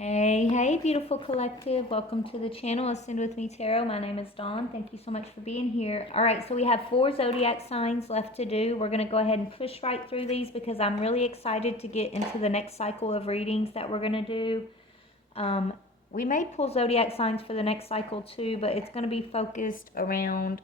Hey, beautiful collective. Welcome to the channel, Ascend With Me Tarot. My name is Dawn. Thank you so much for being here. All right, so we have 4 zodiac signs left to do. We're going to go ahead and push right through these because I'm really excited to get into the next cycle of readings that we're going to do. We may pull zodiac signs for the next cycle too, but it's going to be focused around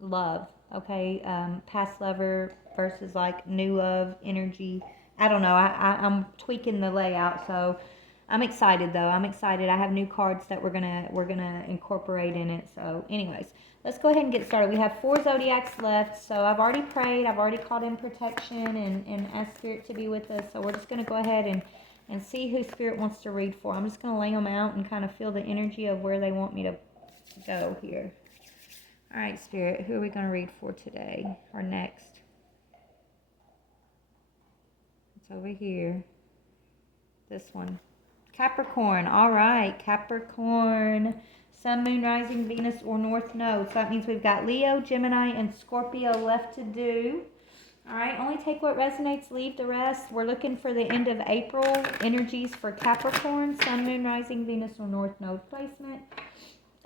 love, okay? Past lover versus like new love energy. I don't know. I'm tweaking the layout, so I'm excited though. I'm excited. I have new cards that we're gonna incorporate in it. So, anyways, let's go ahead and get started. We have 4 zodiacs left. So I've already prayed. I've already called in protection and asked Spirit to be with us. So we're just gonna go ahead and see who Spirit wants to read for. I'm just gonna lay them out and kind of feel the energy of where they want me to go here. All right, Spirit, who are we gonna read for today or next? It's over here. This one. Capricorn. All right, Capricorn. Sun, Moon, Rising, Venus, or North Node. So that means we've got Leo, Gemini, and Scorpio left to do. All right, only take what resonates, leave the rest. We're looking for the end of April energies for Capricorn. Sun, Moon, Rising, Venus, or North Node placement.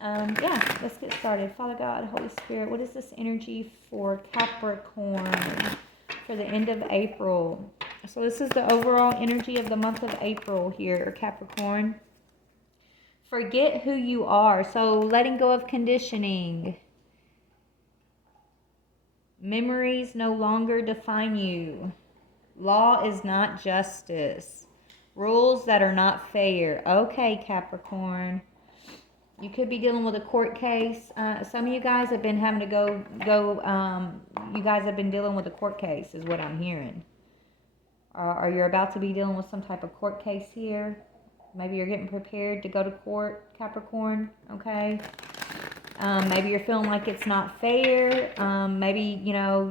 Yeah, let's get started. Father God, Holy Spirit, what is this energy for Capricorn for the end of April? So this is the overall energy of the month of April here, Capricorn. Forget who you are. So letting go of conditioning. Memories no longer define you. Law is not justice. Rules that are not fair. Okay, Capricorn. You could be dealing with a court case. Some of you guys have been having to go. You guys have been dealing with a court case, is what I'm hearing. Or you're about to be dealing with some type of court case here. Maybe you're getting prepared to go to court, Capricorn. Okay. Maybe you're feeling like it's not fair. Maybe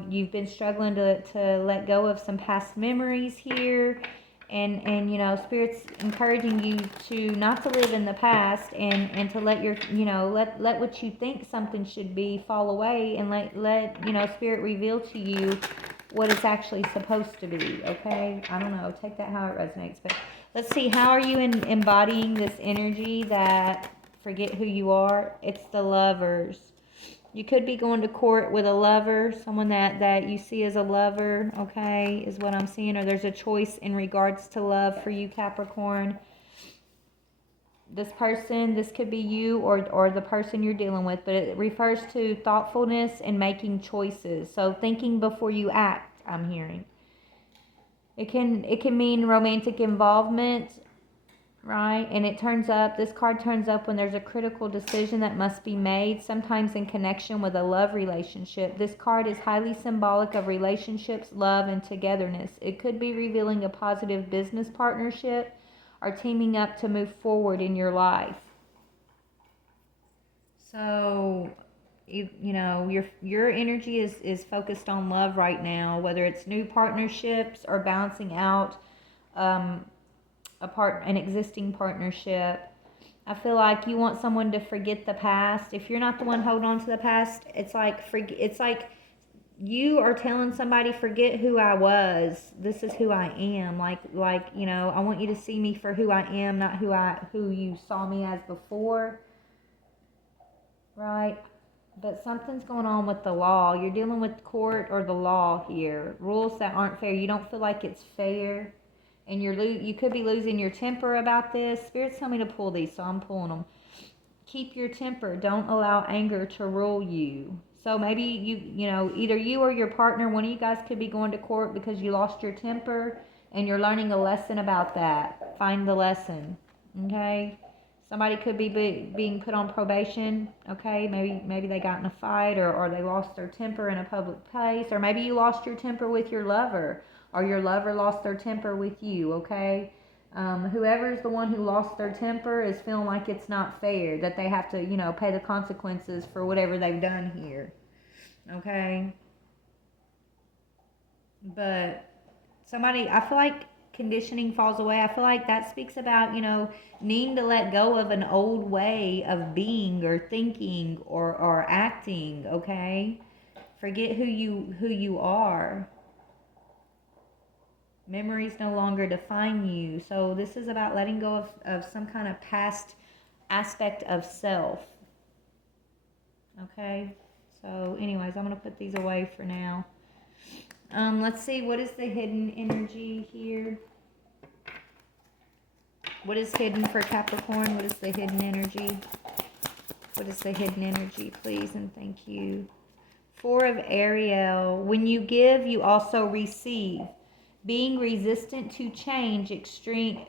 you've been struggling to let go of some past memories here. And Spirit's encouraging you to not to live in the past and to let your let what you think something should be fall away, and let Spirit reveal to you what it's actually supposed to be. Okay, I don't know, take that how it resonates, but let's see, how are you embodying this energy that forget who you are? It's the Lovers. You could be going to court with a lover, someone that you see as a lover, okay, is what I'm seeing. Or there's a choice in regards to love for you, Capricorn. This person, this could be you or the person you're dealing with, but it refers to thoughtfulness and making choices. So thinking before you act, I'm hearing. It can mean romantic involvement, right? And this card turns up when there's a critical decision that must be made, sometimes in connection with a love relationship. This card is highly symbolic of relationships, love, and togetherness. It could be revealing a positive business partnership or teaming up to move forward in your life. So, your energy is focused on love right now, whether it's new partnerships or balancing out an existing partnership. I feel like you want someone to forget the past. If you're not the one holding on to the past, it's like you are telling somebody, forget who I was. This is who I am. I want you to see me for who I am, not who you saw me as before. Right? But something's going on with the law. You're dealing with court or the law here. Rules that aren't fair. You don't feel like it's fair. And you could be losing your temper about this. Spirit's telling me to pull these, so I'm pulling them. Keep your temper. Don't allow anger to rule you. So maybe either you or your partner, one of you guys could be going to court because you lost your temper, and you're learning a lesson about that. Find the lesson, okay? Somebody could be being put on probation, okay? Maybe they got in a fight or they lost their temper in a public place, or maybe you lost your temper with your lover, or your lover lost their temper with you, okay? Whoever's the one who lost their temper is feeling like it's not fair, that they have to, pay the consequences for whatever they've done here, okay? But I feel like conditioning falls away. I feel like that speaks about, needing to let go of an old way of being or thinking or acting, okay? Forget who you are. Memories no longer define you. So this is about letting go of some kind of past aspect of self. Okay? So anyways, I'm going to put these away for now. Let's see, what is the hidden energy here? What is hidden for Capricorn? What is the hidden energy? What is the hidden energy, please, and thank you. Four of Ariel. When you give, you also receive. Being resistant to change, extremes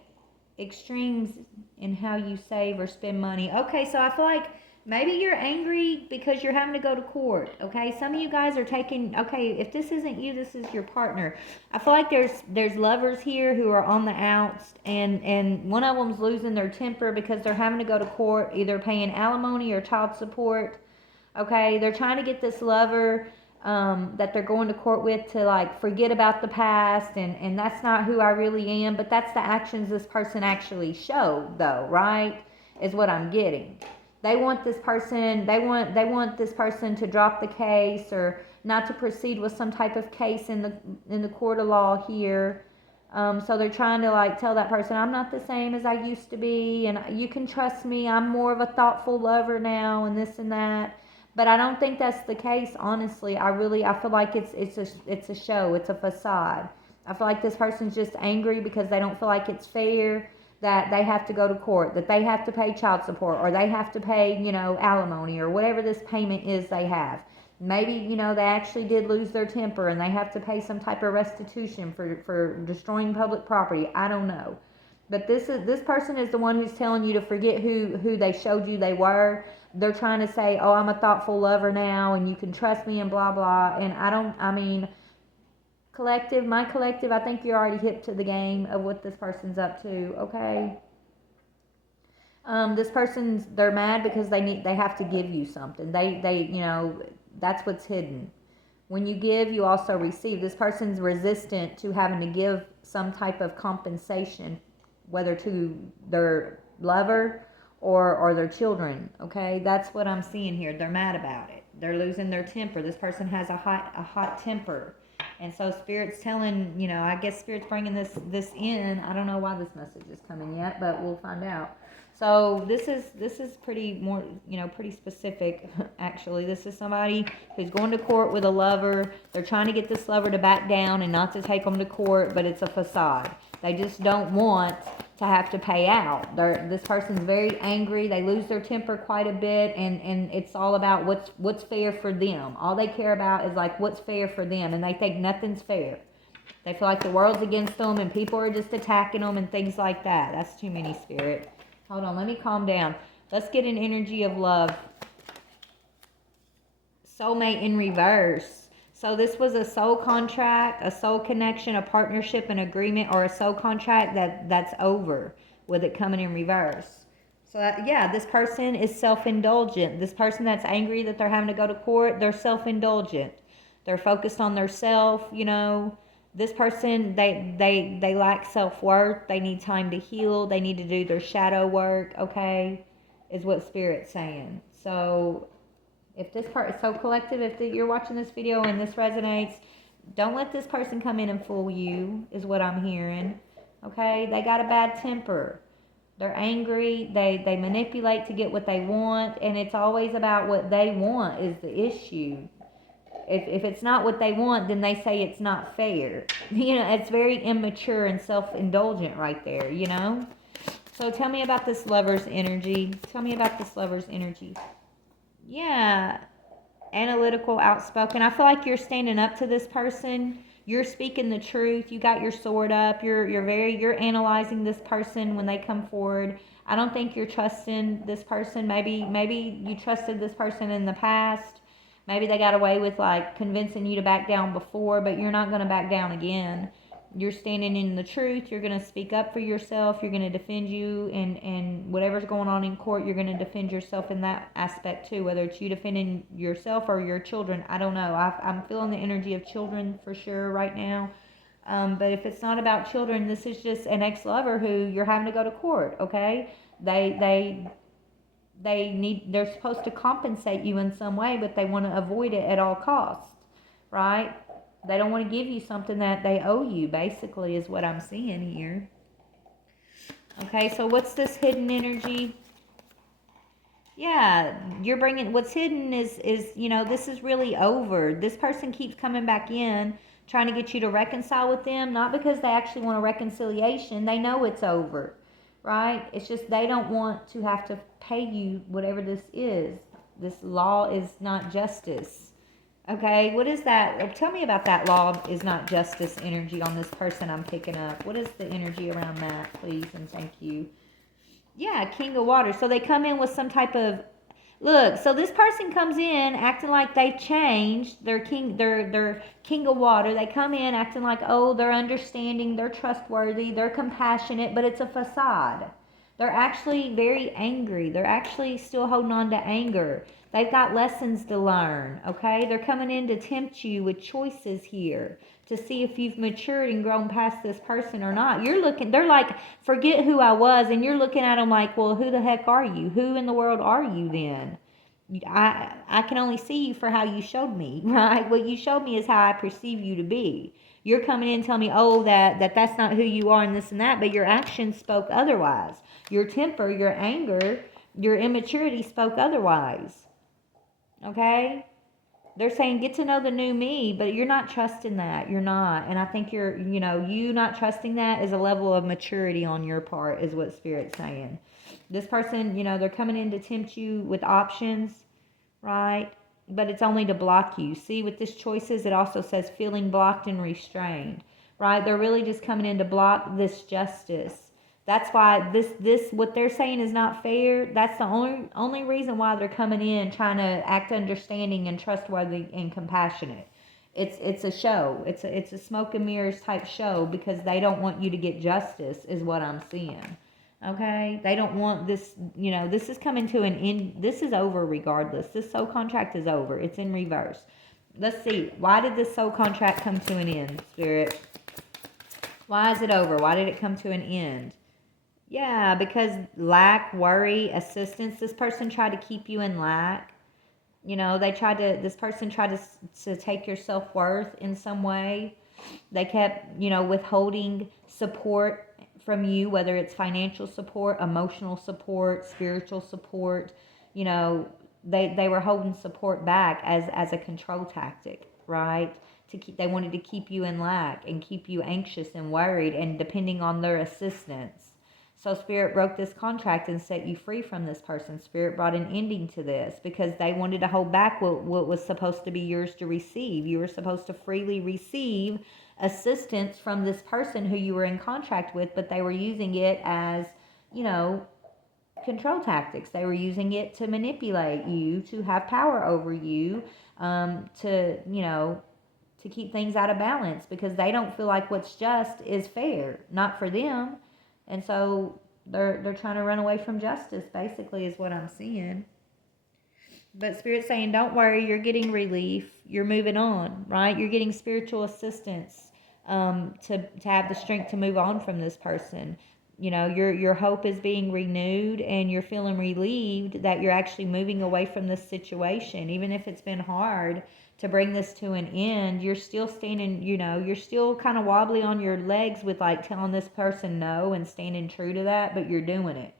in how you save or spend money. Okay, so I feel like maybe you're angry because you're having to go to court. Okay, some of you guys are taking, okay, if this isn't you, this is your partner. I feel like there's lovers here who are on the outs, and one of them's losing their temper because they're having to go to court, either paying alimony or child support. Okay, they're trying to get this lover that they're going to court with to like forget about the past, and that's not who I really am, but that's the actions this person actually showed, though, right? Is what I'm getting. They want this person, they want this person to drop the case or not to proceed with some type of case in the court of law here. So they're trying to like tell that person, I'm not the same as I used to be, and you can trust me. I'm more of a thoughtful lover now, and this and that. But I don't think that's the case, honestly. I feel like it's a show, it's a facade. I feel like this person's just angry because they don't feel like it's fair that they have to go to court, that they have to pay child support, or they have to pay, alimony, or whatever this payment is they have. Maybe, they actually did lose their temper and they have to pay some type of restitution for destroying public property. I don't know. But this person is the one who's telling you to forget who they showed you they were. They're trying to say, oh, I'm a thoughtful lover now and you can trust me and blah, blah. And my collective, I think you're already hip to the game of what this person's up to, okay? They're mad because they have to give you something. That's what's hidden. When you give, you also receive. This person's resistant to having to give some type of compensation, whether to their lover or their children, okay? That's what I'm seeing here. They're mad about it. They're losing their temper. This person has a hot temper. And so Spirit's telling, I guess Spirit's bringing this in. I don't know why this message is coming yet, but we'll find out. So this is pretty more, pretty specific, actually. This is somebody who's going to court with a lover. They're trying to get this lover to back down and not to take them to court, but it's a facade. They just don't want to have to pay out. This person's very angry. They lose their temper quite a bit, and it's all about what's fair for them. All they care about is like what's fair for them, and they think nothing's fair. They feel like the world's against them and people are just attacking them and things like that. That's too many, Spirit. Hold on, let me calm down. Let's get an energy of love. Soulmate in reverse. So this was a soul contract, a soul connection, a partnership, an agreement, or a soul contract that's over with it coming in reverse. So this person is self-indulgent. This person that's angry that they're having to go to court, they're self-indulgent. They're focused on their self, This person, they lack self-worth. They need time to heal. They need to do their shadow work, okay, is what Spirit's saying. So if this part is so collective, if you're watching this video and this resonates, don't let this person come in and fool you, is what I'm hearing, okay? They got a bad temper. They're angry. They manipulate to get what they want, and it's always about what they want is the issue. If it's not what they want, then they say it's not fair. It's very immature and self-indulgent right there, So tell me about this lover's energy. Yeah, analytical, outspoken. I feel like you're standing up to this person. You're speaking the truth. You got your sword up. You're analyzing this person when they come forward. I don't think you're trusting this person. Maybe you trusted this person in the past. Maybe they got away with like convincing you to back down before, but you're not going to back down again. You're standing in the truth. You're going to speak up for yourself. You're going to defend you, and whatever's going on in court, you're going to defend yourself in that aspect too, whether it's you defending yourself or your children. I don't know. I'm feeling the energy of children for sure right now. But if it's not about children, this is just an ex-lover who you're having to go to court, okay? They're supposed to compensate you in some way, but they want to avoid it at all costs, right? They don't want to give you something that they owe you, basically, is what I'm seeing here. Okay, so what's this hidden energy? Yeah, you're bringing, what's hidden is, this is really over. This person keeps coming back in, trying to get you to reconcile with them, not because they actually want a reconciliation. They know it's over, right? It's just they don't want to have to pay you whatever this is. This law is not justice. Okay, what is that? Tell me about that law is not justice energy on this person I'm picking up. What is the energy around that, please, and thank you. Yeah, King of Water. So they come in with some type of, look. So this person comes in acting like they've changed. They're King of Water. They come in acting like, oh, they're understanding, they're trustworthy, they're compassionate, but it's a facade. They're actually very angry. They're actually still holding on to anger. They've got lessons to learn, okay? They're coming in to tempt you with choices here to see if you've matured and grown past this person or not. You're looking, they're like, forget who I was, and you're looking at them like, well, who the heck are you? Who in the world are you then? I can only see you for how you showed me, right? What you showed me is how I perceive you to be. You're coming in and telling me, oh, that's not who you are and this and that, but your actions spoke otherwise. Your temper, your anger, your immaturity spoke otherwise. Okay? They're saying, get to know the new me, but you're not trusting that. You're not. And I think you not trusting that is a level of maturity on your part, is what Spirit's saying. This person, they're coming in to tempt you with options, right? But it's only to block you. See, with this choices, it also says feeling blocked and restrained, right? They're really just coming in to block this justice. That's why this what they're saying is not fair. That's the only reason why they're coming in trying to act understanding and trustworthy and compassionate. It's a show. It's a smoke and mirrors type show because they don't want you to get justice, is what I'm seeing. Okay? They don't want this, this is coming to an end. This is over regardless. This soul contract is over. It's in reverse. Let's see. Why did this soul contract come to an end, Spirit? Why is it over? Why did it come to an end? Yeah, because lack, worry, assistance. This person tried to keep you in lack. This person tried to take your self-worth in some way. They kept, withholding support from you, whether it's financial support, emotional support, spiritual support. They were holding support back as a control tactic, right? They wanted to keep you in lack and keep you anxious and worried and depending on their assistance. So Spirit broke this contract and set you free from this person. Spirit brought an ending to this because they wanted to hold back what was supposed to be yours to receive. You were supposed to freely receive assistance from this person who you were in contract with, but they were using it as, control tactics. They were using it to manipulate you, to have power over you, to keep things out of balance because they don't feel like what's just is fair, not for them. And so they're trying to run away from justice, basically, is what I'm seeing. But Spirit's saying, don't worry, you're getting relief. You're moving on, right? You're getting spiritual assistance to have the strength to move on from this person. Your hope is being renewed and you're feeling relieved that you're actually moving away from this situation. Even if it's been hard to bring this to an end, you're still standing, you're still kind of wobbly on your legs with like telling this person no and standing true to that, but you're doing it,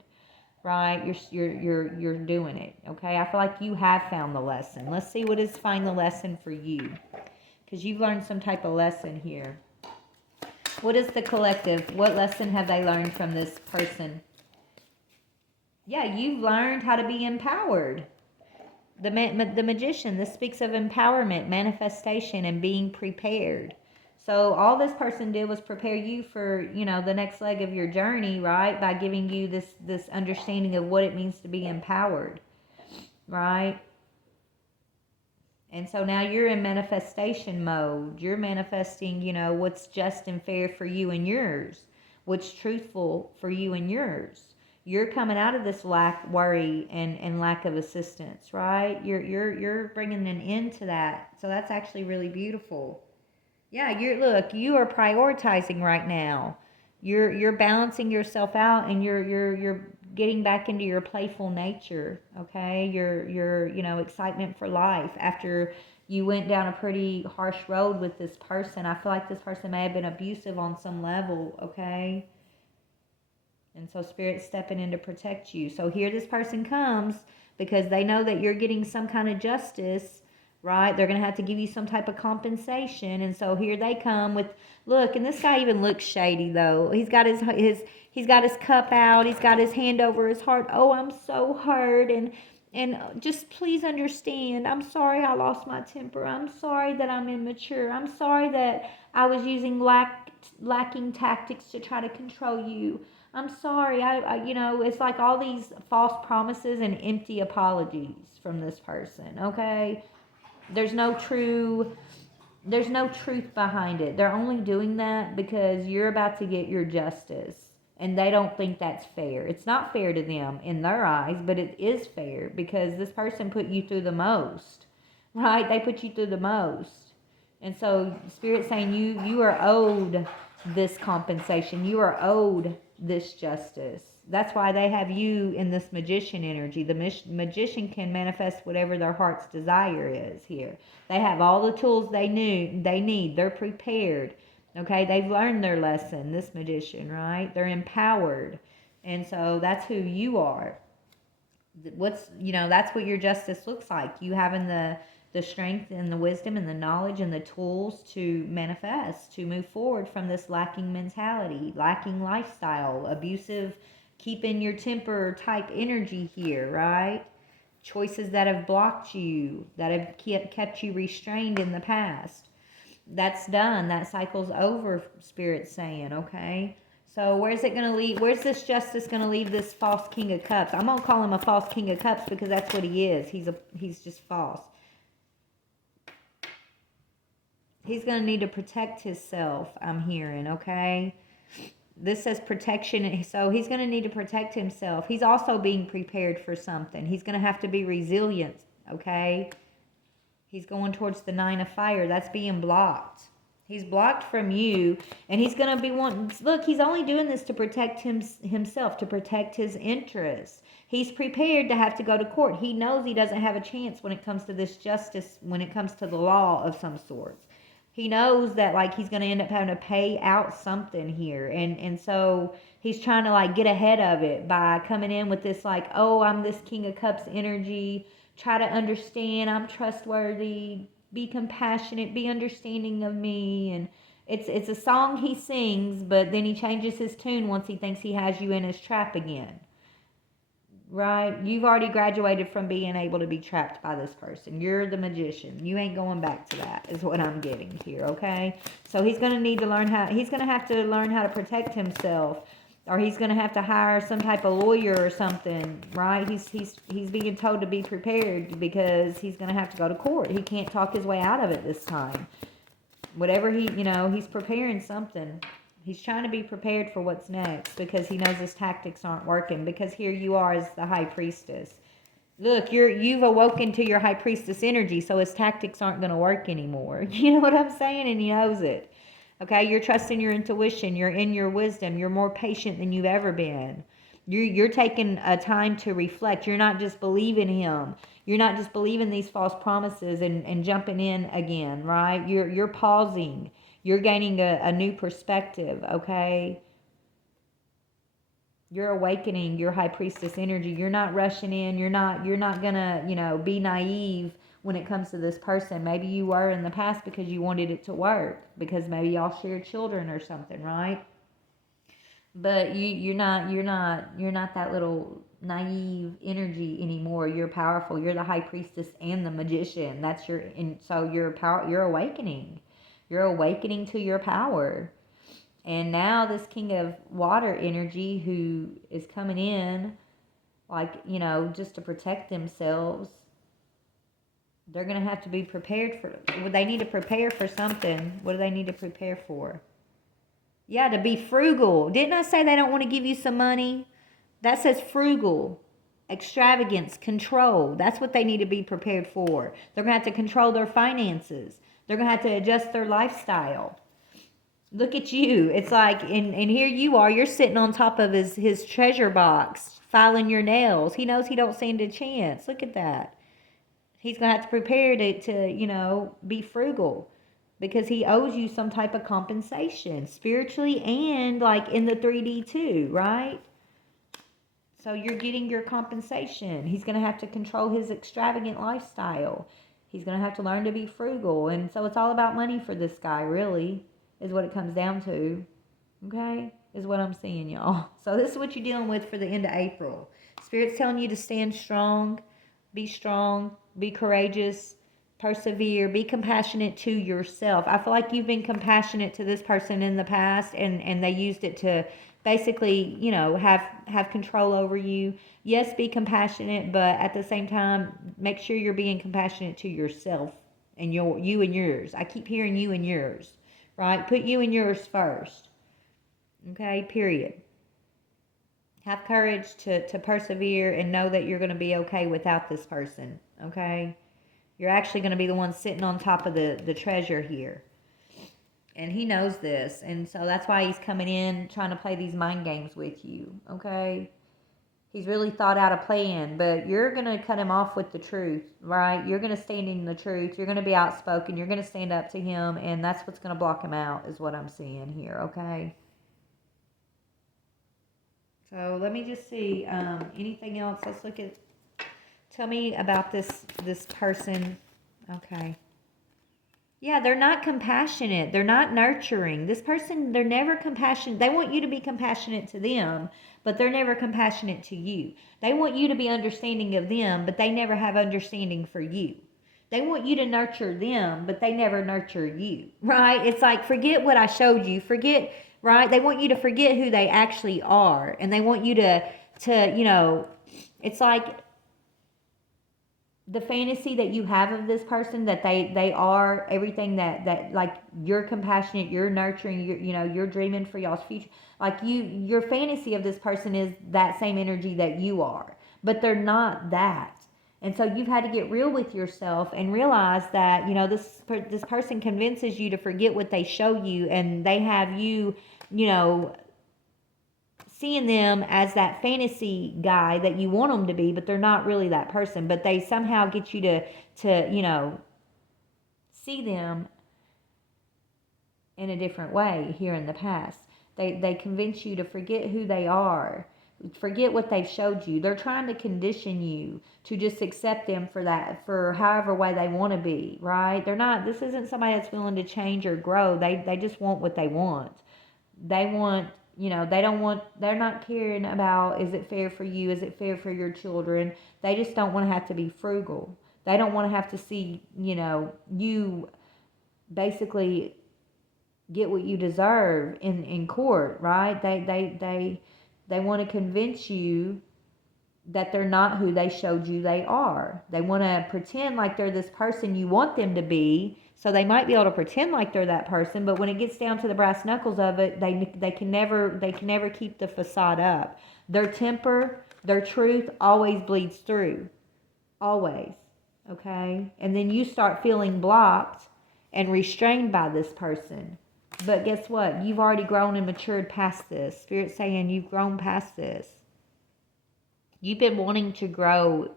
right? You're doing it, okay? I feel like you have found the lesson. Let's see what is find the lesson for you, because you've learned some type of lesson here. What is the collective? What lesson have they learned from this person? Yeah, you've learned how to be empowered. The Magician, this speaks of empowerment, manifestation, and being prepared. So all this person did was prepare you for, the next leg of your journey, right? By giving you this understanding of what it means to be empowered, right? And so now you're in manifestation mode. You're manifesting, what's just and fair for you and yours, what's truthful for you and yours. You're coming out of this lack, worry, and lack of assistance, right? You're bringing an end to that. So that's actually really beautiful. Yeah, you are prioritizing right now. You're balancing yourself out, and you're getting back into your playful nature. Okay, your excitement for life after you went down a pretty harsh road with this person. I feel like this person may have been abusive on some level, okay? And so Spirit's stepping in to protect you. So here this person comes because they know that you're getting some kind of justice, right? They're going to have to give you some type of compensation. And so here they come with, look, and this guy even looks shady though. He's got he's got his cup out. He's got his hand over his heart. Oh, I'm so hurt. And just please understand, I'm sorry I lost my temper. I'm sorry that I'm immature. I'm sorry that I was using lacking tactics to try to control you. I'm sorry. It's like all these false promises and empty apologies from this person, okay? There's no truth behind it. They're only doing that because you're about to get your justice. And they don't think that's fair. It's not fair to them in their eyes, but it is fair because this person put you through the most, right? They put you through the most. And so Spirit's saying you are owed this compensation. You are owed this justice. That's why they have you in this magician energy. The magician can manifest whatever their heart's desire is here. They have all the tools they need. They're prepared. Okay, they've learned their lesson, this magician, right? They're empowered. And so that's who you are. That's what your justice looks like. You having the strength and the wisdom and the knowledge and the tools to manifest, to move forward from this lacking mentality, lacking lifestyle, abusive, keeping your temper type energy here, right? Choices that have blocked you, that have kept you restrained in the past. That's done. That cycle's over, Spirit's saying, okay? So where's it going to leave? Where's this justice going to leave this false King of Cups? I'm going to call him a false King of Cups because that's what he is. He's just false. He's going to need to protect himself, I'm hearing, okay? This says protection, so he's going to need to protect himself. He's also being prepared for something. He's going to have to be resilient, okay? He's going towards the 9 of fire. That's being blocked. He's blocked from you, and he's going to be wanting... Look, he's only doing this to protect himself, to protect his interests. He's prepared to have to go to court. He knows he doesn't have a chance when it comes to this justice, when it comes to the law of some sorts. He knows that, like, he's going to end up having to pay out something here. And so he's trying to, like, get ahead of it by coming in with this, like, oh, I'm this King of Cups energy. Try to understand. I'm trustworthy. Be compassionate. Be understanding of me. And it's a song he sings, but then he changes his tune once he thinks he has you in his trap again. Right? You've already graduated from being able to be trapped by this person. You're the magician. You ain't going back to that, is what I'm getting here, okay? So he's going to need to learn he's going to have to learn how to protect himself, or he's going to have to hire some type of lawyer or something, right? He's being told to be prepared because he's going to have to go to court. He can't talk his way out of it this time. Whatever he's preparing something. He's trying to be prepared for what's next because he knows his tactics aren't working. Because here you are as the high priestess. Look, you've awoken to your high priestess energy, so his tactics aren't going to work anymore. You know what I'm saying? And he knows it. Okay, you're trusting your intuition. You're in your wisdom. You're more patient than you've ever been. You're taking a time to reflect. You're not just believing him. You're not just believing these false promises and jumping in again, right? You're pausing. You're gaining a new perspective, okay? You're awakening your high priestess energy. You're not rushing in. You're not gonna, be naive when it comes to this person. Maybe you were in the past because you wanted it to work, because maybe y'all shared children or something, right? But you're not that little naive energy anymore. You're powerful. You're the high priestess and the magician. So you're awakening. You're awakening to your power. And now this King of Water energy who is coming in, like, just to protect themselves, they're going to have to be prepared for... They need to prepare for something. What do they need to prepare for? Yeah, to be frugal. Didn't I say they don't want to give you some money? That says frugal. Extravagance, control. That's what they need to be prepared for. They're going to have to control their finances. They're going to have to adjust their lifestyle. Look at you. It's like, and here you are. You're sitting on top of his treasure box, filing your nails. He knows he don't stand a chance. Look at that. He's going to have to prepare to be frugal because he owes you some type of compensation spiritually and like in the 3D too, right? So you're getting your compensation. He's going to have to control his extravagant lifestyle. He's going to have to learn to be frugal. And so it's all about money for this guy, really, is what it comes down to. Okay? Is what I'm seeing, y'all. So this is what you're dealing with for the end of April. Spirit's telling you to stand strong, be courageous, persevere, be compassionate to yourself. I feel like you've been compassionate to this person in the past and they used it to basically, have control over you. Yes, be compassionate, but at the same time, make sure you're being compassionate to yourself and you and yours. I keep hearing you and yours, right? Put you and yours first. Okay, period. Have courage to persevere and know that you're going to be okay without this person, okay? You're actually going to be the one sitting on top of the treasure here. And he knows this, and so that's why he's coming in trying to play these mind games with you, okay? He's really thought out a plan, but you're going to cut him off with the truth, right? You're going to stand in the truth. You're going to be outspoken. You're going to stand up to him, and that's what's going to block him out is what I'm seeing here, okay? So let me just see, anything else? Let's look at, tell me about this person. Okay. Yeah, they're not compassionate. They're not nurturing. This person, they're never compassionate. They want you to be compassionate to them, but they're never compassionate to you. They want you to be understanding of them, but they never have understanding for you. They want you to nurture them, but they never nurture you, right? It's like, forget what I showed you. Forget, right? They want you to forget who they actually are. And they want you to it's like the fantasy that you have of this person, that they are everything that like, you're compassionate, you're nurturing, you're dreaming for y'all's future. Like, your fantasy of this person is that same energy that you are, but they're not that. And so you've had to get real with yourself and realize that, this person convinces you to forget what they show you, and they have you, seeing them as that fantasy guy that you want them to be, but they're not really that person. But they somehow get you to see them in a different way here in the past. They convince you to forget who they are, forget what they've showed you. They're trying to condition you to just accept them for however way they want to be, right? This isn't somebody that's willing to change or grow. They just want what they want. They want, they're not caring about, is it fair for you? Is it fair for your children? They just don't want to have to be frugal. They don't want to have to see, you basically get what you deserve in court, right? They want to convince you that they're not who they showed you they are. They want to pretend like they're this person you want them to be. So they might be able to pretend like they're that person, but when it gets down to the brass knuckles of it, they can never keep the facade up. Their temper, their truth always bleeds through. Always. Okay? And then you start feeling blocked and restrained by this person. But guess what? You've already grown and matured past this. Spirit's saying you've grown past this. You've been wanting to grow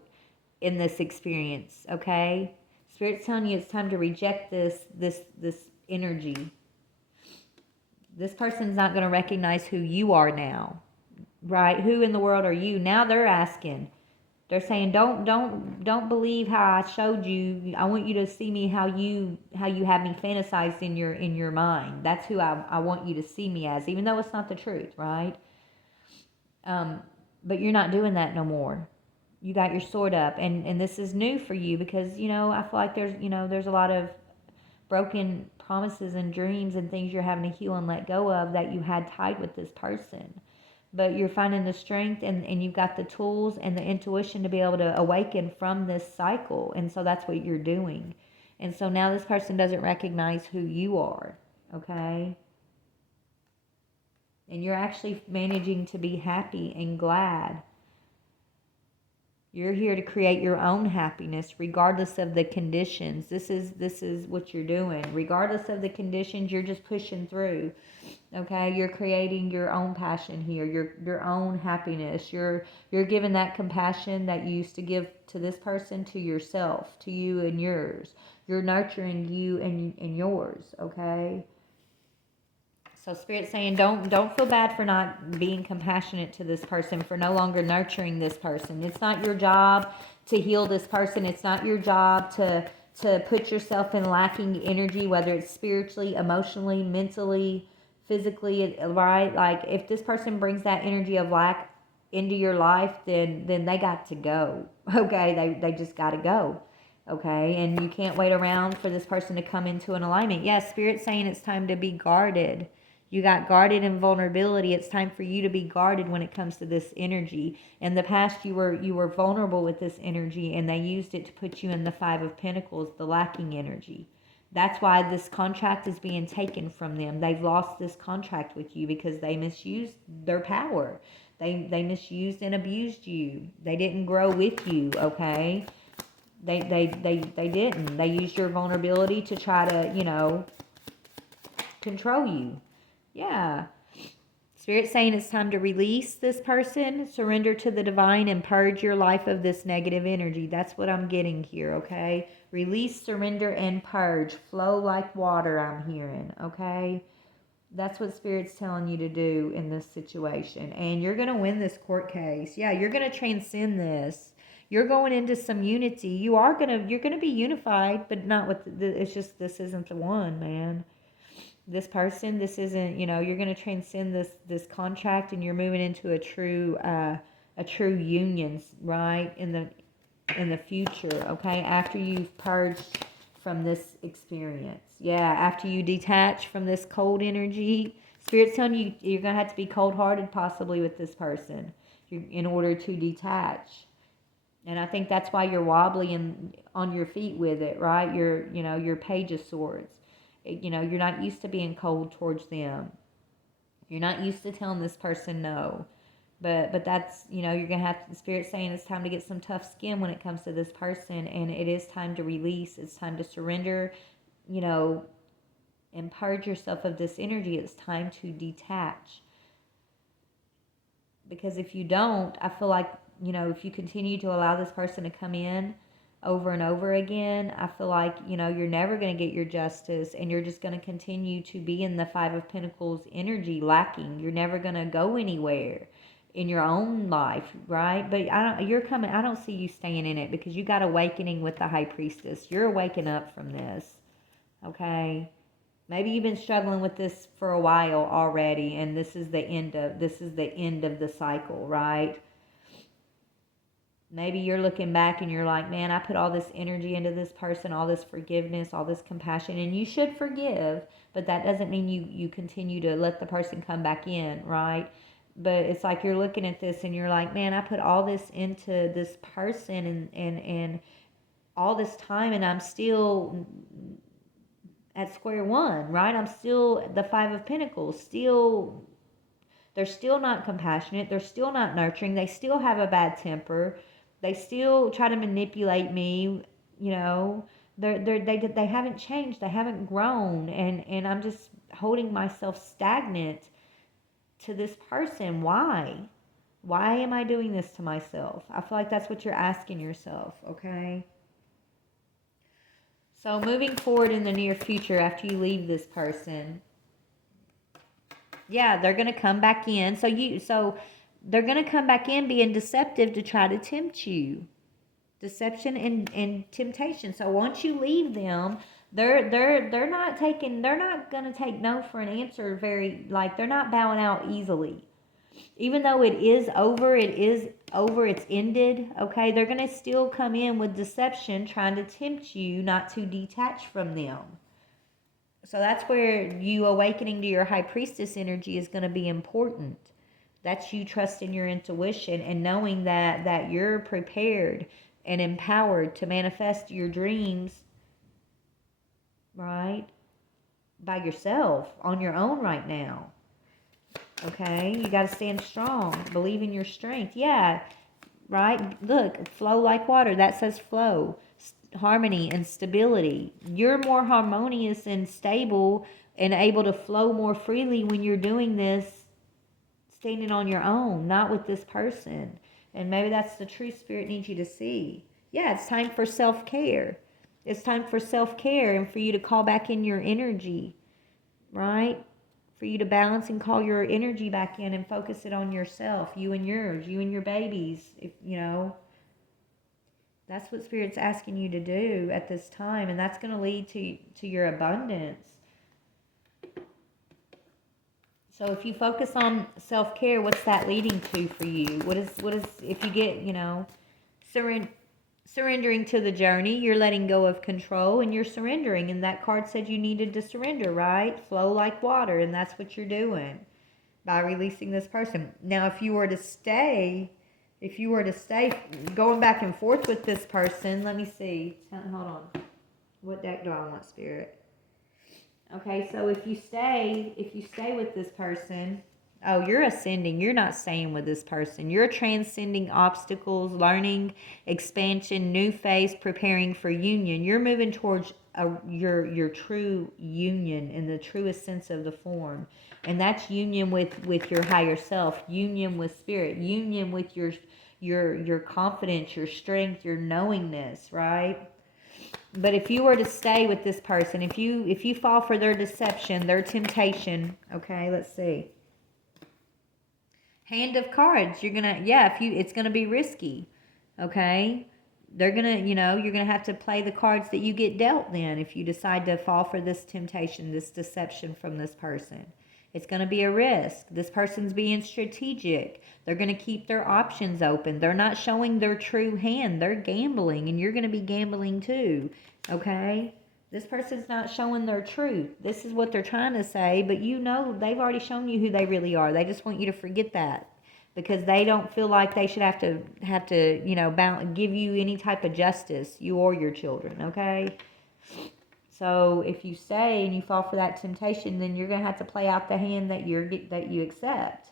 in this experience, okay? Spirit's telling you it's time to reject this energy. This person's not going to recognize who you are now, right? Who in the world are you? Now they're asking. They're saying, don't believe how I showed you. I want you to see me how you have me fantasized in your mind. That's who I want you to see me as, even though it's not the truth, right? But you're not doing that no more. You got your sword up, and this is new for you because, I feel like there's a lot of broken promises and dreams and things you're having to heal and let go of that you had tied with this person. But you're finding the strength and you've got the tools and the intuition to be able to awaken from this cycle. And so that's what you're doing. And so now this person doesn't recognize who you are, okay? And you're actually managing to be happy and glad. You're here to create your own happiness regardless of the conditions. This is what you're doing. Regardless of the conditions, you're just pushing through. Okay, you're creating your own passion here, your own happiness. You're giving that compassion that you used to give to this person to yourself, to you and yours. You're nurturing you and yours, okay? So Spirit's saying don't feel bad for not being compassionate to this person, for no longer nurturing this person. It's not your job to heal this person. It's not your job to put yourself in lacking energy, whether it's spiritually, emotionally, mentally, physically, right? Like if this person brings that energy of lack into your life, then they got to go. Okay, they just got to go. Okay, and you can't wait around for this person to come into an alignment. Yes, Spirit's saying it's time to be guarded. You got guarded in vulnerability. It's time for you to be guarded when it comes to this energy. In the past, you were vulnerable with this energy, and they used it to put you in the Five of Pentacles, the lacking energy. That's why this contract is being taken from them. They've lost this contract with you because they misused their power. They misused and abused you. They didn't grow with you, okay? They didn't. They used your vulnerability to try to, control you. Yeah. Spirit's saying it's time to release this person, surrender to the divine, and purge your life of this negative energy. That's what I'm getting here, okay? Release, surrender, and purge. Flow like water, I'm hearing, okay? That's what Spirit's telling you to do in this situation. And you're going to win this court case. Yeah, you're going to transcend this. You're going into some unity. You're going to be unified, but not with it's just this isn't the one, man. This person, this isn't, you're going to transcend this contract, and you're moving into a true union, right? In the future, okay? After you've purged from this experience. Yeah, after you detach from this cold energy. Spirit's telling you you're going to have to be cold-hearted possibly with this person in order to detach. And I think that's why you're wobbly on your feet with it, right? Your Page of Swords. You're not used to being cold towards them. You're not used to telling this person no. But that's, you're going to have the Spirit saying it's time to get some tough skin when it comes to this person. And it is time to release. It's time to surrender, and purge yourself of this energy. It's time to detach. Because if you don't, I feel like, if you continue to allow this person to come in over and over again, I feel like, you're never going to get your justice, and you're just going to continue to be in the Five of Pentacles energy lacking. You're never going to go anywhere in your own life, right? But I don't see you staying in it, because you got awakening with the High Priestess. You're waking up from this, okay? Maybe you've been struggling with this for a while already, and this is the end of the cycle, right? Maybe you're looking back and you're like, man, I put all this energy into this person, all this forgiveness, all this compassion, and you should forgive, but that doesn't mean you continue to let the person come back in, right? But it's like you're looking at this and you're like, man, I put all this into this person and all this time, and I'm still at square one, right? I'm still the Five of Pentacles. They're still not compassionate. They're still not nurturing. They still have a bad temper. They still try to manipulate me. They haven't changed. They haven't grown, and I'm just holding myself stagnant to this person. Why? Why am I doing this to myself? I feel like that's what you're asking yourself, okay? So moving forward in the near future, after you leave this person, yeah, they're going to come back in. So they're going to come back in being deceptive to try to tempt you. Deception and temptation. So once you leave them, they're not going to take no for an answer they're not bowing out easily. Even though it is over, it's ended, okay? They're going to still come in with deception, trying to tempt you not to detach from them. So that's where you awakening to your High Priestess energy is going to be important. That's you trusting your intuition and knowing that you're prepared and empowered to manifest your dreams, right? By yourself, on your own right now. Okay? You got to stand strong. Believe in your strength. Yeah. right? Look, flow like water. That says flow, harmony and stability. You're more harmonious and stable and able to flow more freely when you're doing this standing on your own, not with this person. And maybe that's the true spirit needs you to see. Yeah, it's time for self-care. It's time for self-care and for you to call back in your energy, right? For you to balance and call your energy back in and focus it on yourself, you and yours, you and your babies. If you know, that's what spirit's asking you to do at this time, and that's going to lead to your abundance. So if you focus on self-care, what's that leading to for you? What is if you get, surrendering to the journey, you're letting go of control and you're surrendering. And that card said you needed to surrender, right? Flow like water, and that's what you're doing by releasing this person. Now, if you were to stay going back and forth with this person, let me see. Hold on. What deck do I want, Spirit? Okay, so if you stay with this person, oh, you're ascending. You're not staying with this person. You're transcending obstacles, learning, expansion, new phase, preparing for union. You're moving towards your true union in the truest sense of the form. And that's union with your higher self, union with spirit, union with your confidence, your strength, your knowingness, right? But if you were to stay with this person, if you fall for their deception, their temptation, okay, let's see. Hand of cards, it's gonna be risky, okay? They're gonna, you're gonna have to play the cards that you get dealt then if you decide to fall for this temptation, this deception from this person. It's going to be a risk. This person's being strategic. They're going to keep their options open. They're not showing their true hand. They're gambling, and you're going to be gambling too, okay? This person's not showing their truth. This is what they're trying to say, but they've already shown you who they really are. They just want you to forget that because they don't feel like they should have to give you any type of justice, you or your children, okay? So if you stay and you fall for that temptation, then you're going to have to play out the hand that you accept.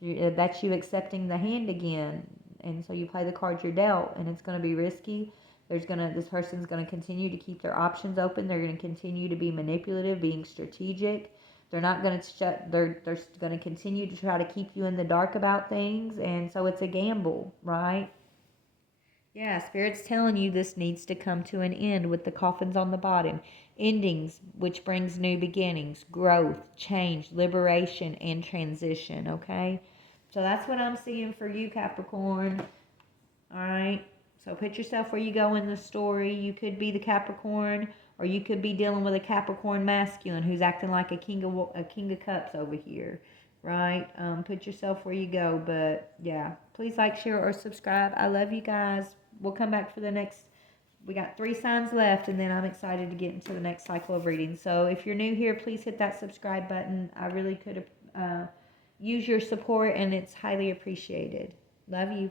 That's you accepting the hand again. And so you play the cards you're dealt, and it's going to be risky. This person's going to continue to keep their options open. They're going to continue to be manipulative, being strategic. They're not going to they're going to continue to try to keep you in the dark about things, and so it's a gamble, right? Yeah, Spirit's telling you this needs to come to an end with the coffins on the bottom. Endings, which brings new beginnings, growth, change, liberation, and transition, okay? So that's what I'm seeing for you, Capricorn. All right? So put yourself where you go in the story. You could be the Capricorn, or you could be dealing with a Capricorn masculine who's acting like a king of cups over here, right? Put yourself where you go. But, yeah, please like, share, or subscribe. I love you guys. We'll come back for the next. We got 3 signs left, and then I'm excited to get into the next cycle of reading. So if you're new here, please hit that subscribe button. I really could use your support, and it's highly appreciated. Love you.